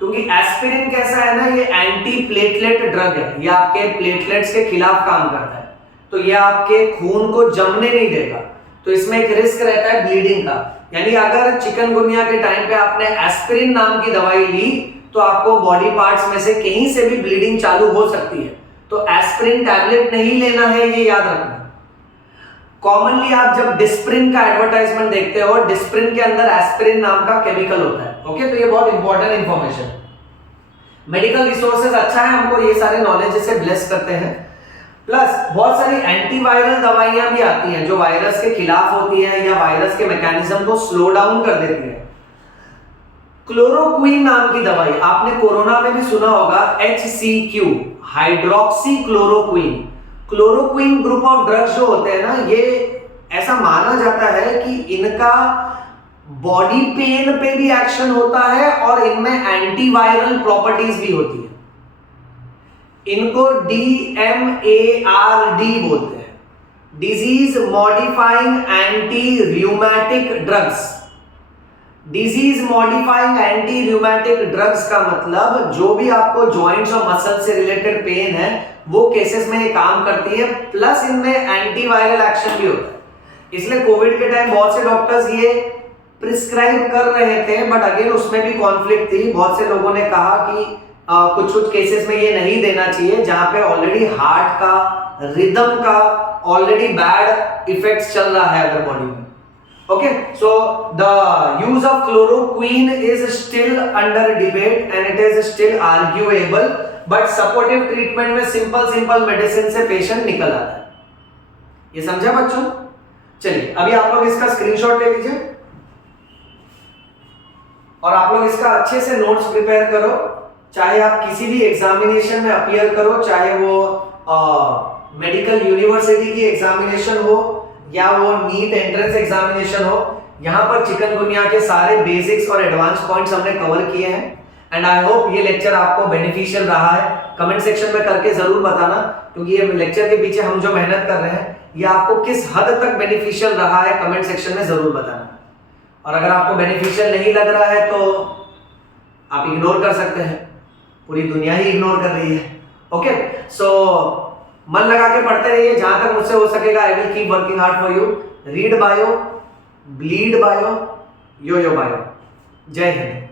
क्योंकि एस्पिरिन कैसा है ना, ये एंटी प्लेटलेट ड्रग है, ये आपके प्लेटलेट्स के खिलाफ काम करता है, तो ये आपके खून को जमने नहीं देगा, तो इसमें एक रिस्क रहता है ब्लीडिंग का। यानी अगर चिकनगुनिया के टाइम पे आपने एस्पिरिन नाम की दवाई ली तो आपको बॉडी पार्ट्स में से कहीं से भी ब्लीडिंग चालू हो सकती है, तो एस्पिरिन टैबलेट नहीं लेना है, ये याद रखना। कॉमनली आप जब डिस्प्रिन का एडवर्टाइजमेंट देखते हो, डिस्प्रिन के अंदर एस्पिरिन नाम का केमिकल होता है। ओके, तो ये बहुत इंपॉर्टेंट इंफॉर्मेशन। मेडिकल रिसोर्सेज अच्छा है, हमको ये सारे नॉलेज से ब्लेस करते हैं। प्लस बहुत सारी एंटीवायरल दवाइयां भी आती हैं जो वायरस के खिलाफ होती हैं या वायरस के मैकेनिज्म को स्लो डाउन कर देती है। क्लोरोक्वीन नाम की दवाई आपने कोरोना में भी सुना होगा, HCQ, hydroxy chloroquine. Chloroquine group of drugs जो होते हैं ना, ये ऐसा माना जाता है कि इनका बॉडी पेन पे भी एक्शन होता है और इनमें एंटीवायरल प्रॉपर्टीज भी होती है। इनको DMARD बोलते हैं, disease modifying anti rheumatic drugs. Disease modifying anti rheumatic drugs का मतलब जो भी आपको जॉइंट्स और मसल से रिलेटेड पेन है वो केसेस में ये काम करती है, प्लस इनमें एंटीवायरल एक्शन भी होता है। इसलिए कोविड के टाइम बहुत से डॉक्टर्स ये प्रिस्क्राइब कर रहे थे, बट अगेन उसमें भी कॉन्फ्लिक्ट थी। बहुत से लोगों ने कहा कि कुछ कुछ केसेस में ये नहीं देना चाहिए जहां पे ऑलरेडी हार्ट का, रिदम का ऑलरेडी बैड इफेक्ट्स चल रहा है अगर बॉडी में। Okay, so the use of chloroquine is still under debate and it is still arguable, but supportive treatment में simple medicine से patient निकल आता है। ये समझा बच्चों? चलिए अभी आप लोग इसका स्क्रीनशॉट ले लीजिए और आप लोग इसका अच्छे से नोट्स प्रिपेयर करो, चाहे आप किसी भी एग्जामिनेशन में अपीयर करो, चाहे वो मेडिकल यूनिवर्सिटी की एग्जामिनेशन हो या वो नीट एंट्रेंस एग्जामिनेशन हो। यहां पर चिकनगुनिया के सारे बेसिक्स और एडवांस पॉइंट्स हमने कवर किए हैं एंड आई होप ये लेक्चर आपको बेनिफिशियल रहा है। कमेंट सेक्शन में करके जरूर बताना, क्योंकि ये लेक्चर के पीछे हम जो मेहनत कर रहे हैं ये आपको किस हद तक बेनिफिशियल रहा है, कमेंट सेक्शन में जरूर बताना। और अगर आपको बेनिफिशियल नहीं लग रहा है तो आप इग्नोर कर सकते हैं, पूरी दुनिया ही इग्नोर कर रही है। ओके, सो मन लगा के पढ़ते रहिए, जहां तक मुझसे हो सकेगा I will keep working hard for you. Read bio, bleed bio, yo yo bio. जय हिंद।